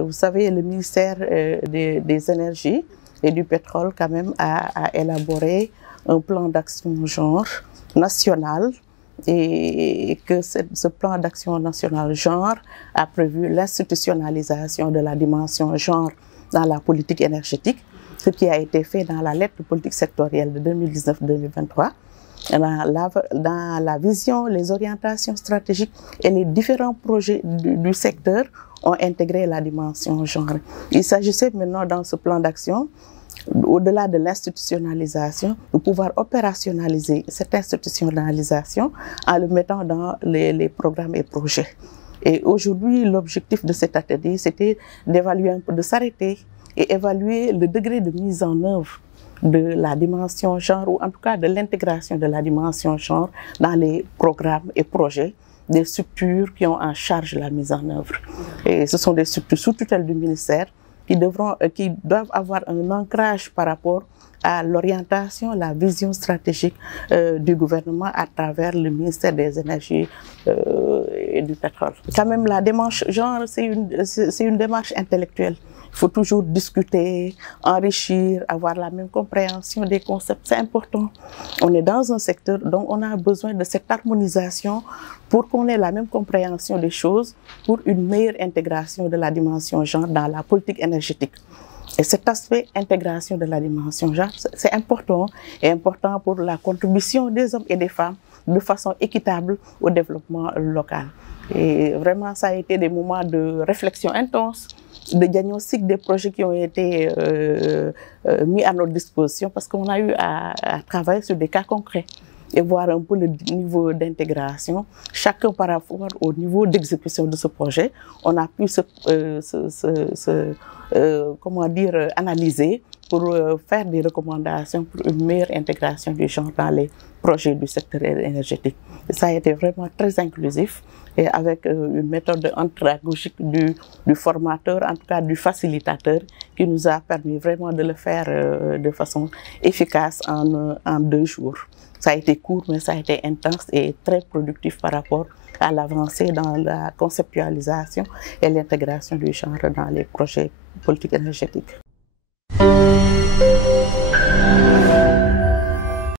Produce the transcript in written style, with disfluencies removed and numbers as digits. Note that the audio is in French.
Vous savez, le ministère des Énergies et du Pétrole quand même a élaboré un plan d'action genre national et que ce plan d'action national genre a prévu l'institutionnalisation de la dimension genre dans la politique énergétique, ce qui a été fait dans la lettre de politique sectorielle de 2019-2023. Dans la vision, les orientations stratégiques et les différents projets du secteur ont intégré la dimension genre. Il s'agissait maintenant dans ce plan d'action, au-delà de l'institutionnalisation, de pouvoir opérationnaliser cette institutionnalisation en le mettant dans les programmes et projets. Et aujourd'hui, l'objectif de cet atelier, c'était d'évaluer un peu, de s'arrêter et évaluer le degré de mise en œuvre de la dimension genre, ou en tout cas de l'intégration de la dimension genre dans les programmes et projets des structures qui ont en charge la mise en œuvre. Et ce sont des structures sous tutelle du ministère qui doivent avoir un ancrage par rapport à l'orientation, la vision stratégique du gouvernement à travers le ministère des Énergies et du Pétrole. Quand même, la démarche genre, c'est une démarche intellectuelle. Il faut toujours discuter, enrichir, avoir la même compréhension des concepts. C'est important. On est dans un secteur dont on a besoin de cette harmonisation pour qu'on ait la même compréhension des choses, pour une meilleure intégration de la dimension genre dans la politique énergétique. Et cet aspect intégration de la dimension genre, c'est important et important pour la contribution des hommes et des femmes de façon équitable au développement local. Et vraiment, ça a été des moments de réflexion intense, de diagnostic des projets qui ont été mis à notre disposition parce qu'on a eu à travailler sur des cas concrets et voir un peu le niveau d'intégration. Chacun par rapport au niveau d'exécution de ce projet, on a pu analyser pour faire des recommandations pour une meilleure intégration du genre dans les projets du secteur énergétique. Et ça a été vraiment très inclusif et avec une méthode andragogique du formateur, en tout cas du facilitateur, qui nous a permis vraiment de le faire de façon efficace en 2 jours. Ça a été court, mais ça a été intense et très productif par rapport à l'avancée dans la conceptualisation et l'intégration du genre dans les projets politiques énergétiques.